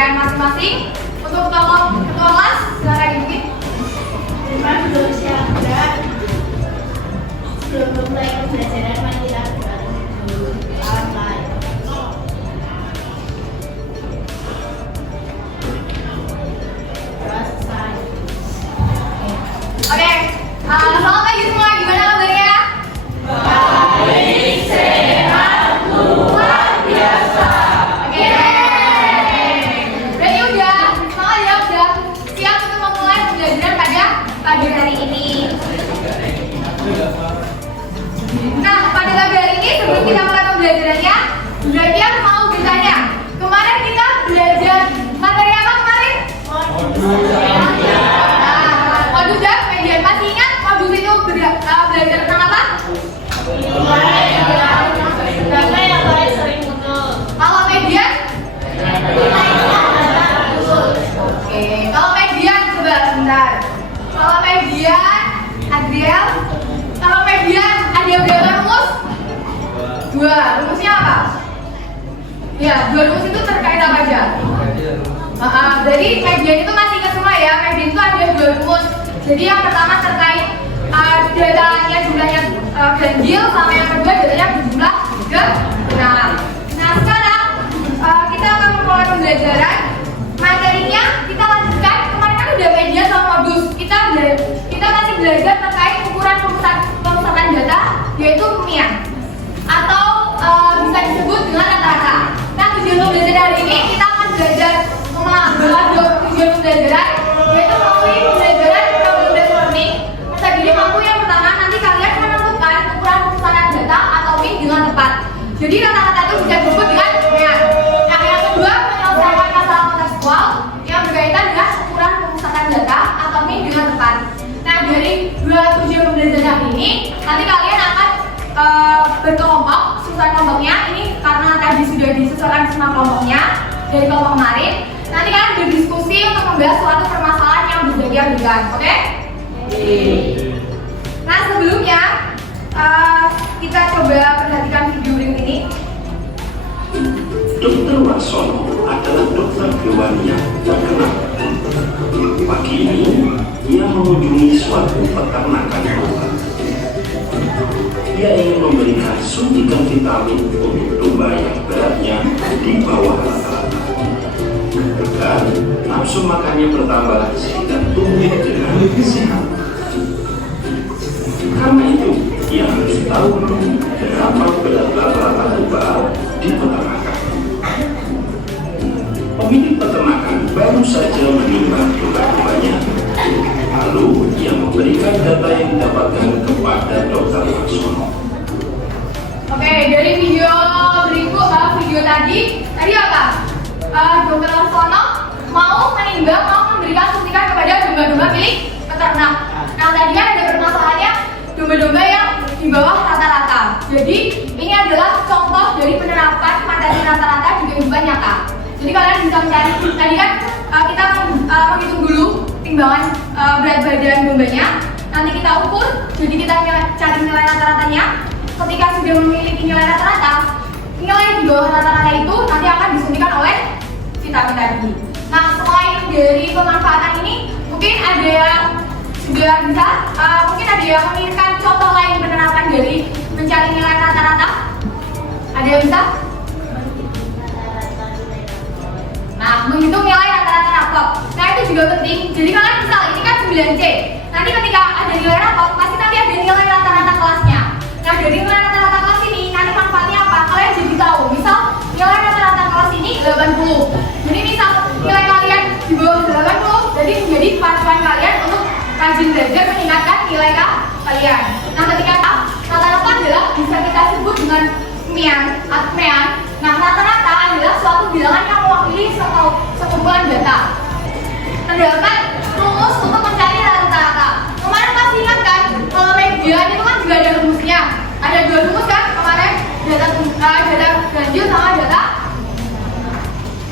pembelajaran masing-masing. Untuk ketua kelas, silakan dibikin. Terima kasih siapa. Sebelum memulai pembelajaran, mari kita berdoa dulu. Amin. Selesai. Oke, selamat pagi semua. Gimana kabarnya? Baik, sehat, luar biasa. Oke. Berarti udah semangat ya, udah siap untuk memulai pembelajaran pada pagi hari ini. Nah, pada pagi hari ini sebelum kita mulai pembelajarannya, berarti aku mau bertanya, kemarin kita belajar materi apa kemarin? Modus dan median. Masih ingat modus itu belajar tentang apa? Karena yang paling sering muncul. Kalau median? Oke, kalau median coba sebentar. Kalau median, Adriel, kalau median ada berapa rumus? 2. Rumusnya apa? Ya, 2 rumus itu terkait apa aja? Jadi median itu masih ingat semua ya. Median itu ada 2 rumus. Jadi yang pertama terkait datanya jumlahnya ganjil, sama yang kedua datanya berjumlah genap. Nah sekarang kita akan memulai pembelajaran. Materinya kita lanjutkan. Kemarin kan udah median sama modus. Kita masih belajar terkait ukuran pemusatan data, yaitu kemian atau bisa disebut dengan rata-rata. Nah tujuan pembelajaran hari ini kita akan belajar mengambil 2 tujuan pembelajaran, yaitu melalui pembelajaran problem-based learning. Jadi mampu yang pertama nanti kalian menentukan ukuran pemusatan data atau mean dengan tepat. Jadi rata-rata itu bisa disebut dengan kemian. Nah yang kedua menyelesaikan masalah kontekstual yang berkaitan dengan ukuran pemusatan data atau mean dengan tepat. Nah dari 2 tujuan pembelajaran ini nanti kalian akan berkelompok, susunan kelompoknya ini karena tadi sudah disesuaikan sama kelompoknya dari kelompok kemarin. Nanti kalian berdiskusi untuk membahas suatu permasalahan yang berbagian-bagian, oke? Nah sebelumnya kita coba perhatikan video berikut ini. Dr. Warsono adalah dokter hewan yang terkenal. Pagi ini, ia mengunjungi suatu peternakan domba. Ia ingin memberikan suntikan vitamin untuk domba yang beratnya di bawah rata-rata, agar nafsu makannya bertambah sehingga tumbuh dengan sehat. Karena itu, ia harus tahu berapa berat rata-rata domba di peternakan. Pemilik peternakan baru saja menimbang domba-dombanya. Lalu ia memberikan data yang didapatkan kepada Dr. Warsono. Oke, dari video berikut video tadi apa? Dr. Warsono mau memberikan suntikan kepada domba-domba milik peternak. Nah tadi kan ada permasalahannya domba-domba yang di bawah rata-rata. Jadi ini adalah contoh dari penerapan materi rata-rata di kehidupan nyata. Jadi kalian bisa mencari, tadi kan kita menghitung dulu timbangan berat badan dombanya. Nanti kita ukur, jadi kita cari nilai rata-ratanya. Ketika sudah memiliki nilai rata-rata, nilai di bawah rata-rata itu nanti akan disuntikan oleh vitamin tadi. Nah selain dari pemanfaatan ini, mungkin ada yang sudah bisa, mungkin ada yang menginginkan contoh lain penerapan dari mencari nilai rata-rata. Ada yang bisa? Nah, menghitung nilai rata-rata rapot. Nah, itu juga penting. Jadi kalian misal ini kan 9C. Nanti ketika ada nilai rapot, pasti nanti ada nilai rata-rata kelasnya. Nah, dari nilai rata-rata kelas ini, nanti manfaatnya apa? Kalian jadi tahu. Misal, nilai rata-rata kelas ini 80. Jadi misal, nilai kalian di bawah 80, jadi menjadi panduan kalian untuk rajin belajar meningkatkan nilai kalian. Nah, ketika rata-rata adalah bisa kita sebut dengan kemian. Nah, rata-rata adalah suatu bilangan yang mewakili sekumpulan data. Terdapat rumus untuk mencari rata-rata. Kemarin masih ingat kan, kalau median itu kan juga ada rumusnya. Ada 2 rumus kan kemarin, data ganjil sama data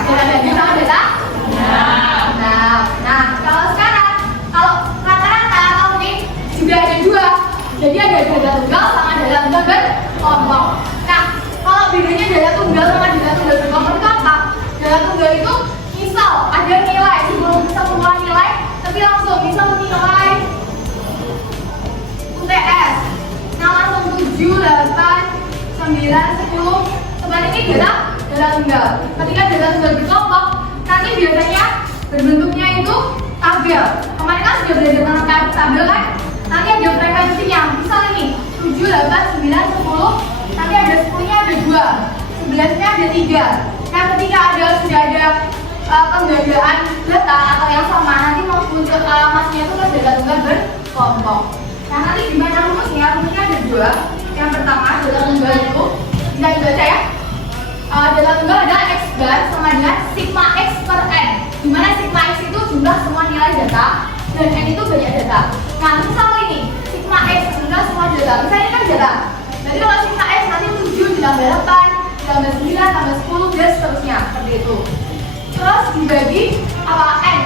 ganjil sama data. Nah, kalau sekarang kalau rata-rata mungkin juga ada 2. Jadi ada data tunggal sama data tunggal berkelompok. Nah, kalau bedanya data tunggal sama data tunggal berkelompok itu apa? Data tunggal itu Misal ada nilai, sebelum semua nilai, tapi langsung misal nilai UTS. Nah langsung 7, 8, 9, 10. Sebenarnya ini data tunggal. Ketika data tunggal berkelompok, nanti biasanya berbentuknya itu tabel. Kemarin kan sudah belajar tentang tabel kan? Nanti ada frekuensinya. Misal ini 7, 8, 9, 10. Nanti ada 10-nya ada 2, 11-nya ada 3. Nah ketika sudah ada pembagian data atau yang sama, nanti mau muncul alamatnya itu kan data tunggal berkelompok. Nah nanti gimana rumusnya? Rumusnya ada 2. Yang pertama data tunggal itu bisa dibaca ya. Data tunggal adalah X bar sama dengan sigma X per N, dimana sigma X itu jumlah semua nilai data dan N itu banyak data. Nah misal ini sigma X jumlah semua data, misalnya ini kan data, jadi kalau sigma X nanti 7 ditambah 8 ditambah 9 tambah 10 dan seterusnya seperti itu. Terus dibagi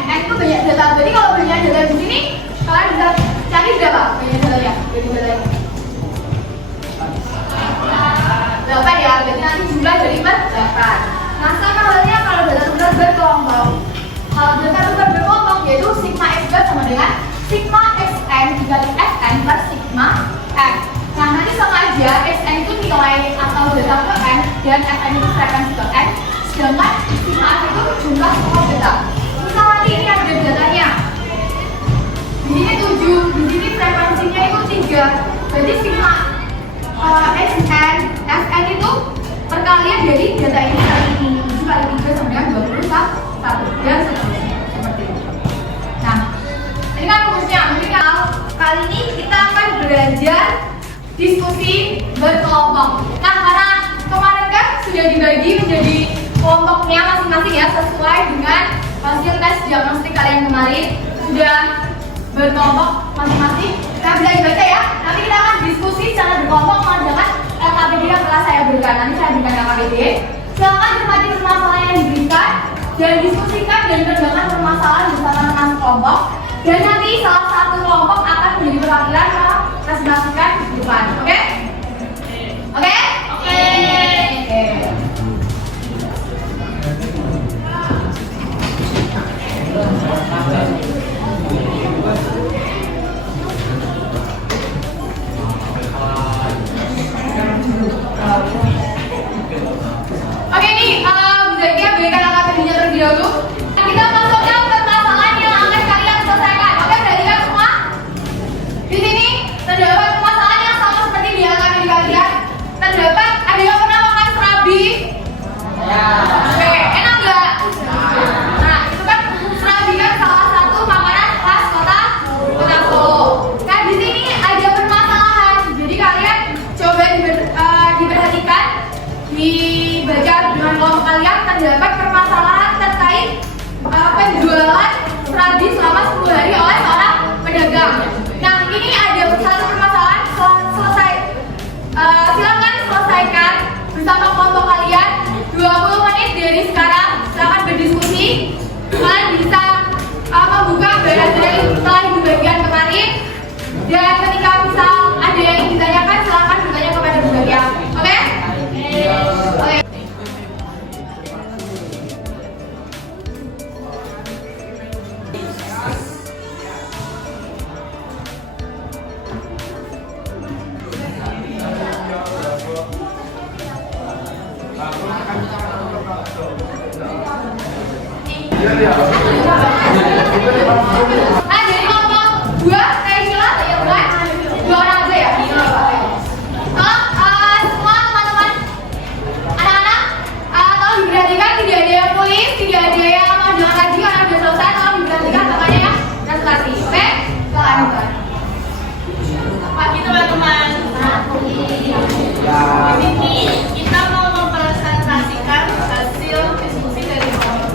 N itu banyak data, jadi kalau banyak data di sini kalian bisa cari berapa banyak datanya, bagi datanya 8 ya, jadi nanti jumlah dari 8. Nah sama halnya kalau data tunggal berkelompok. Kalau data tunggal berkelompok yaitu sigma X bar sama dengan sigma Xn dikali Fn per sigma X. Nah nanti sama aja, Xn itu nilai atau data ke N dan Fn itu frekuensi ke N, sedangkan sigma X itu jumlah semua data. Misal nanti ini ada datanya, di sini 7, di sini frekuensinya itu 3, berarti sigma Xn, Fn itu perkalian dari data ini kali ini 7 kali 3 sama dengan 21 dan seterusnya seperti itu. Nah, ini kan rumusnya. Mungkin kalau kali ini kita akan belajar diskusi berkelompok. Nah, karena kemarin kan sudah dibagi menjadi kelompoknya masing-masing ya, sesuai dengan hasil tes diagnostik kalian kemarin sudah berkelompok masing-masing. Nah, bisa dibaca ya. Nanti kita akan diskusi secara berkelompok menggunakan KKBD yang telah saya berikan. Nanti saya berikan KKBD. Silakan cermati permasalahan yang diberikan dan diskusikan dan kerjakan permasalahan bersama teman kelompok. Dan nanti salah satu kelompok akan menjadi perwakilan yang presentasikan di depan. Oke? Oke? Oke. Oke nih, Zakia berikan KKBD-nya terlebih dahulu. Kita masuk ke permasalahan yang akan kalian selesaikan. Oke, perhatikan semua. Di sini terdapat permasalahan yang sama seperti di KKBD kalian. Terdapat ada yang pernah makan serabi? Ya. Oke, enak nggak? Nah, itu kan serabi kan salah satu makanan khas kota Solo. Nah, di sini ada permasalahan. Jadi kalian coba diperhatikan, dibaca dengan kelompok kalian. Terdapat permasalahan terkait penjualan serabi selama 10 hari oleh seorang pedagang. Nah, ini ada satu permasalahan. Silakan selesaikan bersama kelompok kalian 20 menit dari sekarang. Silakan berdiskusi. Kalian bisa membuka barang-barang setelah ibu bagian kemarin. Dan ketika misal ada yang ingin ditanyakan, silakan bertanya kepada Bu Zakia. Oke? Oke. Nah, jadi kelompok 2 kayak Sheila, ya bukan? 2 orang aja ya? Semua teman-teman, anak-anak, tolong diperhatikan, tidak ada yang tulis, tidak ada yang mengajukan lagi karena sudah selesai. Tolong diperhatikan namanya ya, presentasi. Oke? Silakan. Pagi teman-teman. Di sini kita mau mempresentasikan hasil diskusi dari kelompok.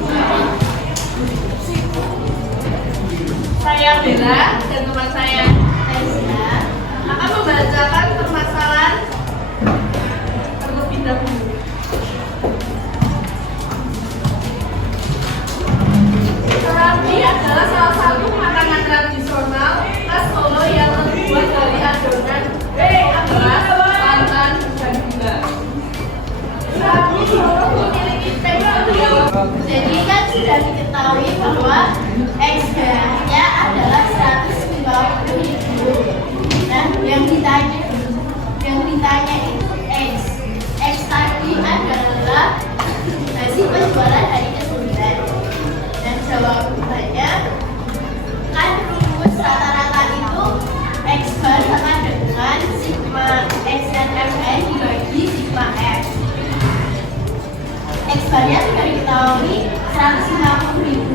tujuannya sudah diketahui 150.000.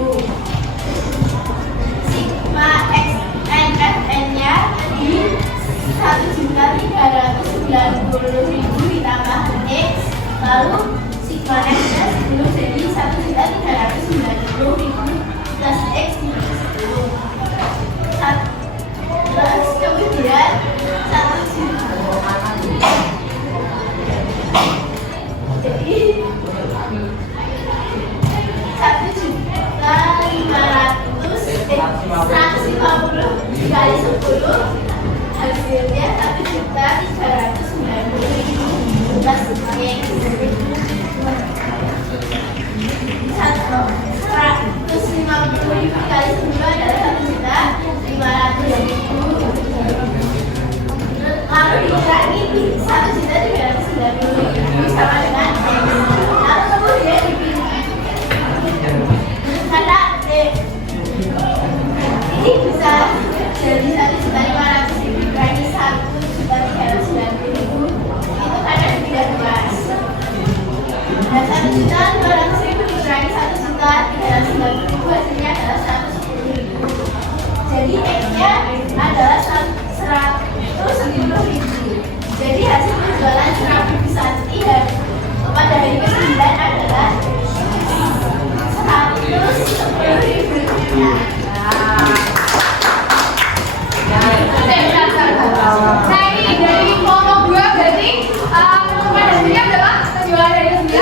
Sigma X N F N nya di 1.390.000 ditambah X, lalu sigma X nya 10 jadi 1.390.000 plus X dibagi 10. Terus kemudian 1 juta. Jadi 1.500.150 dikali 10 hasilnya 1.390.000 plus X. 150.000 dikali 10 adalah 1.500.000. Lalu dikurangi 1.390.000 sama dengan X. Lalu kemudian dipilih karena ini bisa jadi 1.500.000 dikurangi 1.390.000 itu karena tidak luas. Dan 1.500.000 dikurangi 1.390.000 hasilnya adalah 110.000. Jadi X-nya adalah 110.000. Jadi hasil penjualan 100 santi dan pada hari ke-9 adalah 110.000 rupiah. Nah ini dari kelompok 2 berarti penutupan hasilnya berapa? Penjualan dari ke-9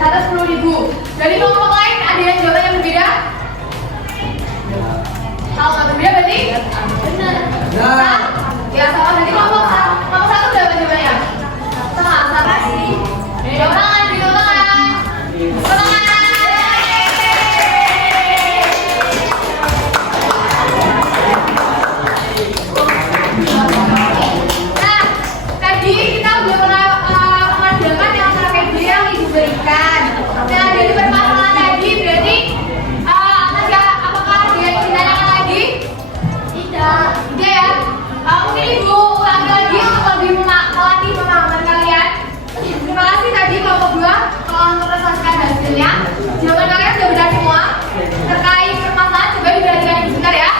110.000. Dari kelompok lain ada yang jawabannya berbeda? Kalau nggak berbeda berarti benar. Ya sama berarti kelompok 1 berapa jawabannya? Setengah, sama sih. Jawab tangan, jawab tangan. Tangan. Nah, tadi kita udah pernah mengadakan yang terkait yang ibu berikan. Nah, dari permasalahan tadi berarti apakah dia ditanyakan lagi? Tidak. Tidak ya? Mungkin ibu ulangi lagi untuk lebih melatih pemahaman kalian. Terima kasih tadi kelompok 2 telah mempresentasikan hasilnya. Jawaban kalian sudah benar semua. Terkait permasalahan coba diperhatikan sebentar ya.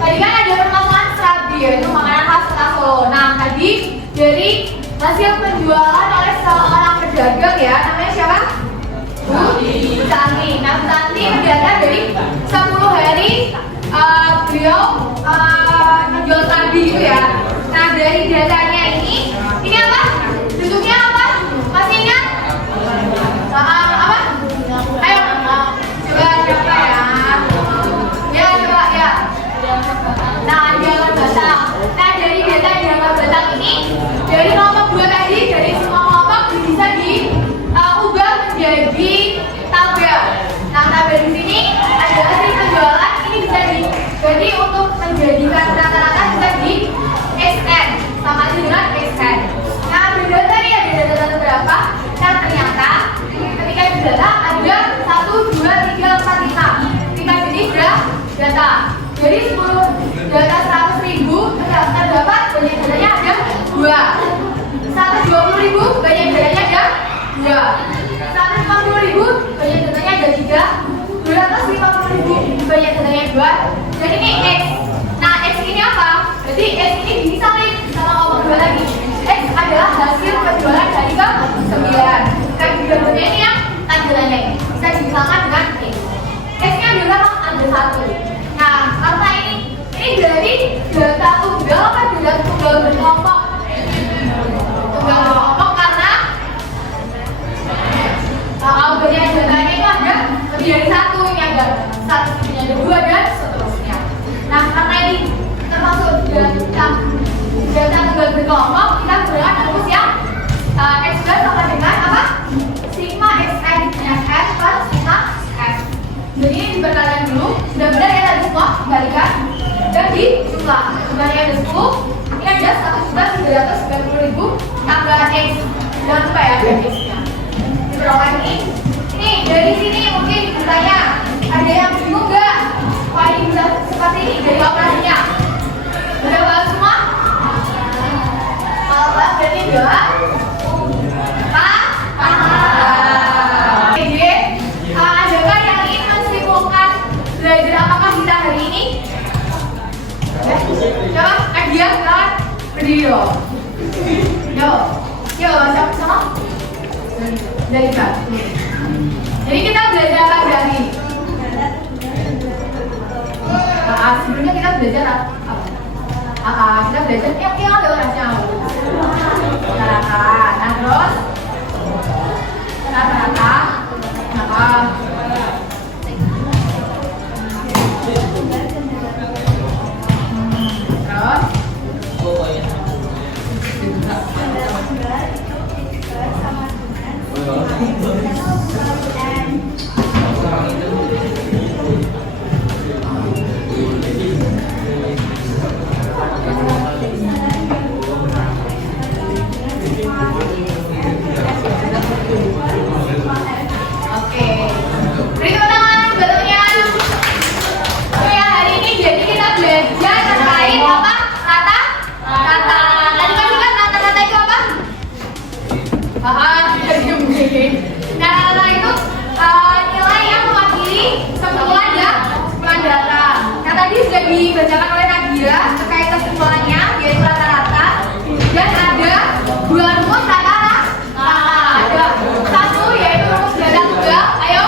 Tadi kan ada permasalahan serabi yaitu makanan khas Kota Solo. Nah tadi dari hasil penjualan oleh seorang pedagang ya, namanya siapa? Bu Santi. Nah Bu Santi berdasar dari 10 hari beliau menjual serabi gitu ya. Nah dari datanya ini apa? Bentuknya apa? Masih ingat? Apa? Ayo coba siapa ya? Ya coba ya. Nah jangan batang. Nah dari data jangan batang ini dari kelompok 2 tadi dari semua kelompok bisa diubah menjadi tabel. Nah tabel di sini ada hasil penjualan ini bisa jadi untuk menjadikan rata-rata bisa di SN sama aja dengan SN. Nah beda tadi ada data berapa? Nah ternyata ketika di data ada 1, 2, 3, 4, 5. Kita jadi sudah data. Jadi 10 data 100.000 terdapat banyak datanya ada 2. 120.000 banyak datanya ada 2. 150.000 banyak datanya ada 3. 250.000 banyak datanya 2. Dan ini X. Nah X ini apa? Berarti X ini dimisalin sama kelompok 2 lagi. X adalah hasil penjualan dari ke-9. Kayak gambarnya ini yang tampilannya bisa dimisalkan dengan X. X-nya adalah ada 1. Nah, karena ini dari data tunggal apa data tunggal berkelompok? Tunggal berkelompok karena bagian datanya itu ada lebih dari 1, ini ada 1, ini ada 2 dan seterusnya. Nah, karena ini termasuk data tunggal berkelompok, kita menggunakan rumus yang X sama dengan apa? Sigma Xn F plus sigma F. Jadi ini diperkalikan dulu, sudah benar ya tadi semua, kembalikan dan dijumlah. Jumlahnya ada 10, ini ada 1.390.000 tambah X. Jangan lupa ya ada X-nya. Diperoleh ini dari sini mungkin bertanya, ada yang bingung nggak? Wah ini bisa seperti ini dari operasinya. Sudah paham semua? Kalau paham berarti 2. Paham? yo. Yo, sama? Dari Kak. Jadi kita belajar apa dari? Sebelumnya kita belajar apa? Kita belajar yang ada orangnya. Rata-rata. Nah terus rata-rata. Dibacakan oleh Nadia terkait kesimpulannya yaitu rata-rata dan ada dua rumus rata-rata. Ada satu yaitu rumus data tunggal, ayo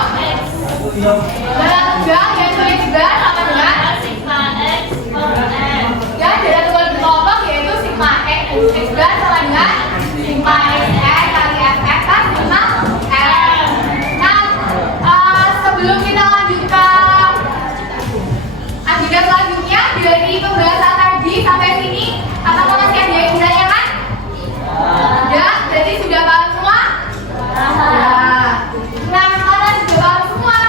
data tunggal yaitu x bar sama dengan sigma x per n, dan data tunggal berkelompok yaitu sigma x bar sama dengan sigma x n kali fx kan sigma n. Nah, sebelum kita lanjutkan agenda selanjutnya dari pembahasan tadi sampai sini, apakah masih ada yang ditanyakan? Ya, berarti sudah paham semua? Nah, karena sudah paham semua,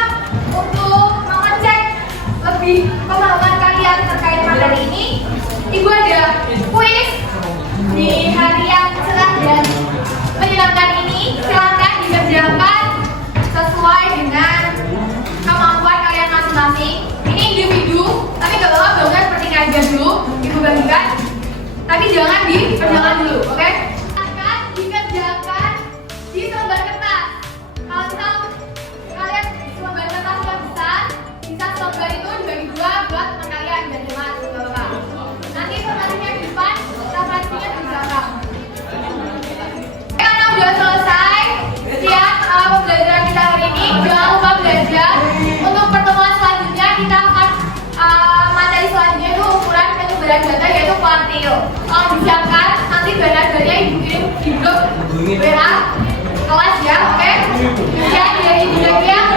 untuk mengecek lebih pemahaman kalian terkait materi ini, Ibu ada kuis di hari yang cerah dan menyenangkan ini. Silakan dikerjakan sesuai dengan kemampuan kalian masing-masing. Ini individu, tapi gak apa-apa banget seperti aja dulu Ibu bagikan, tapi jangan dikerjakan dulu, oke? Akan dikerjakan di selembar kertas. Kalau misal kalian selembar kertas yang besar, bisa selembar itu dibagi dua buat teman kalian dan teman, gak apa-apa. Nanti informasinya di depan, referensinya di belakang. Karena udah selesai sekian pembelajaran kita hari ini, jangan lupa belajar. Untuk pertemuan selanjutnya kita akan materi selanjutnya itu ukuran penyebaran data yaitu kuartil. Kalau disiapkan nanti data-datanya Ibu kirim di grup WA kelas ya, oke? Sekian dari Ibu Nadia.